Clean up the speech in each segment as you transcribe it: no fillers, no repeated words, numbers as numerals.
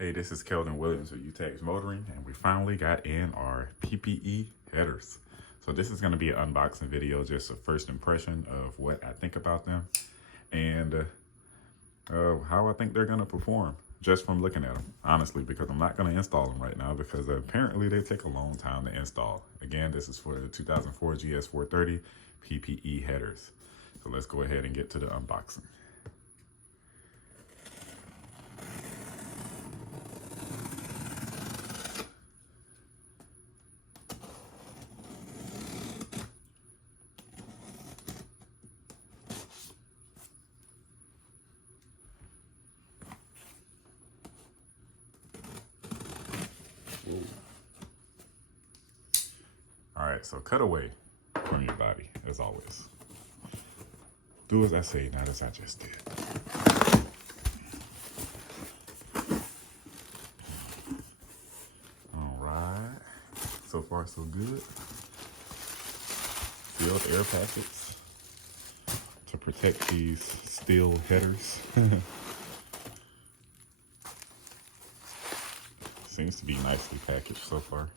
Hey, this is Keldon Williams with UTEX Motoring, and we finally got in our PPE headers. So this is going to be an unboxing video, just a first impression of what I think about them and how I think they're going to perform just from looking at them, honestly, because I'm not going to install them right now because apparently they take a long time to install. Again, this is for the 2004 GS 430 PPE headers. So let's go ahead and get to the unboxing. All right, so cut away from your body, as always. Do as I say, not as I just did. All right, so far so good. Sealed air packets to protect these steel headers. Seems to be nicely packaged so far.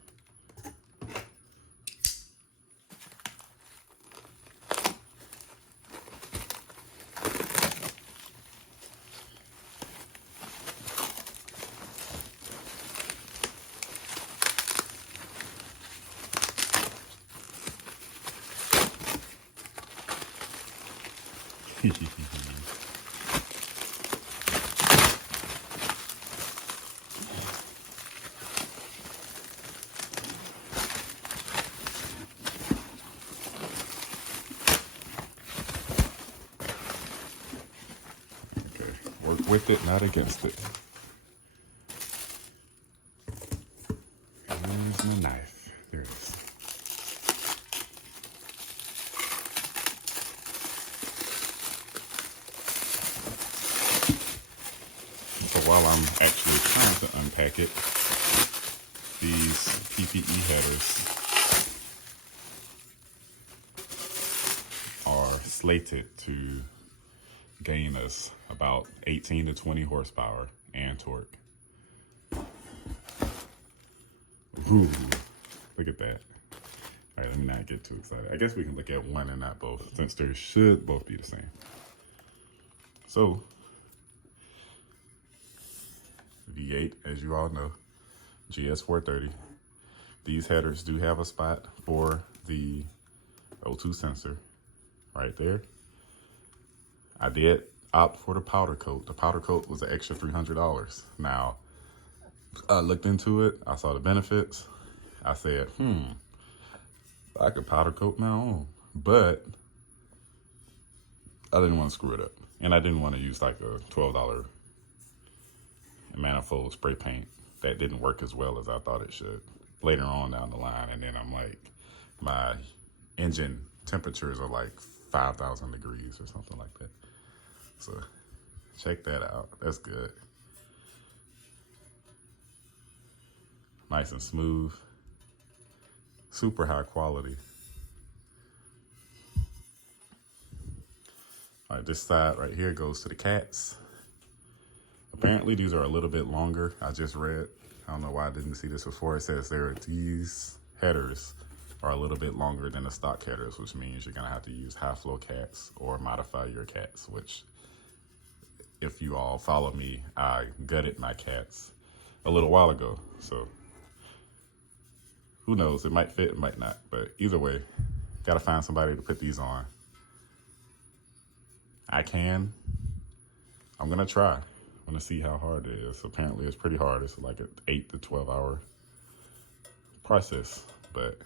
Work with it, not against it. Where's my knife? There it is. So while I'm actually trying to unpack it, these PPE headers are slated to gain us about 18 to 20 horsepower and torque. Ooh, look at that. All right, let me not get too excited. I guess we can look at one and not both, since they should both be the same. So, V8, as you all know, GS 430. These headers do have a spot for the O2 sensor right there. I did opt for the powder coat. The powder coat was an extra $300. Now, I looked into it. I saw the benefits. I said, I could powder coat my own. But I didn't want to screw it up. And I didn't want to use like a $12 manifold spray paint that didn't work as well as I thought it should later on down the line. And then I'm like, my engine temperatures are like 5,000 degrees or something like that. So check that out. That's good. Nice and smooth. Super high quality. All right, this side right here goes to the cats. Apparently these are a little bit longer. I just read. I don't know why I didn't see this before. It says these headers are a little bit longer than the stock headers, which means you're gonna have to use high flow cats or modify your cats, which if you all follow me, I gutted my cats a little while ago. So who knows, it might fit, it might not, but either way, gotta find somebody to put these on. I'm gonna try. I'm gonna see how hard it is. Apparently it's pretty hard. It's like an 8 to 12 hour process, but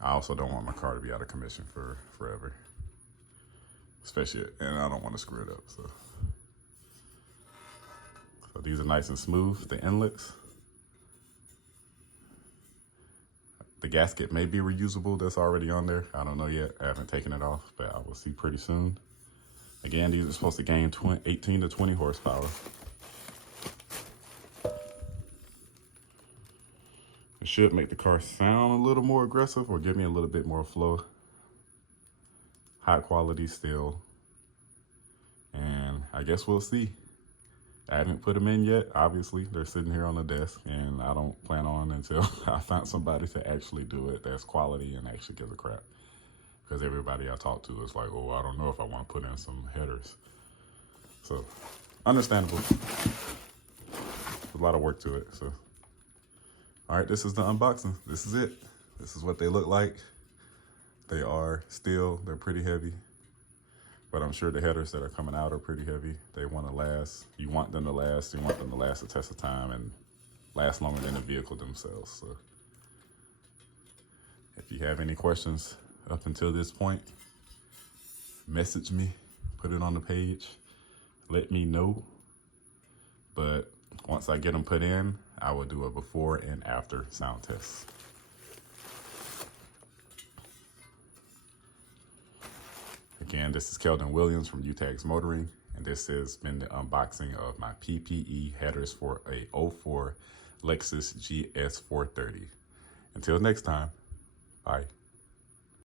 I also don't want my car to be out of commission for forever. Especially, and I don't want to screw it up, so these are nice and smooth, the inlets. The gasket may be reusable that's already on there. I don't know yet. I haven't taken it off, but I will see pretty soon. Again, these are supposed to gain 18 to 20 horsepower. It should make the car sound a little more aggressive or give me a little bit more flow. High quality steel. And I guess we'll see. I haven't put them in yet. Obviously, they're sitting here on the desk, and I don't plan on until I find somebody to actually do it that's quality and actually gives a crap. Because everybody I talk to is like, oh, I don't know if I want to put in some headers. So, understandable. A lot of work to it. So, all right, this is the unboxing. This is it. This is what they look like. They are steel. They're pretty heavy. But I'm sure the headers that are coming out are pretty heavy. They want to last. You want them to last. You want them to last the test of time and last longer than the vehicle themselves. So if you have any questions up until this point, message me, put it on the page, let me know. But once I get them put in, I will do a before and after sound test. Again, this is Keldon Williams from UTAGS Motoring, and this has been the unboxing of my PPE headers for a 04 Lexus GS 430. Until next time, bye.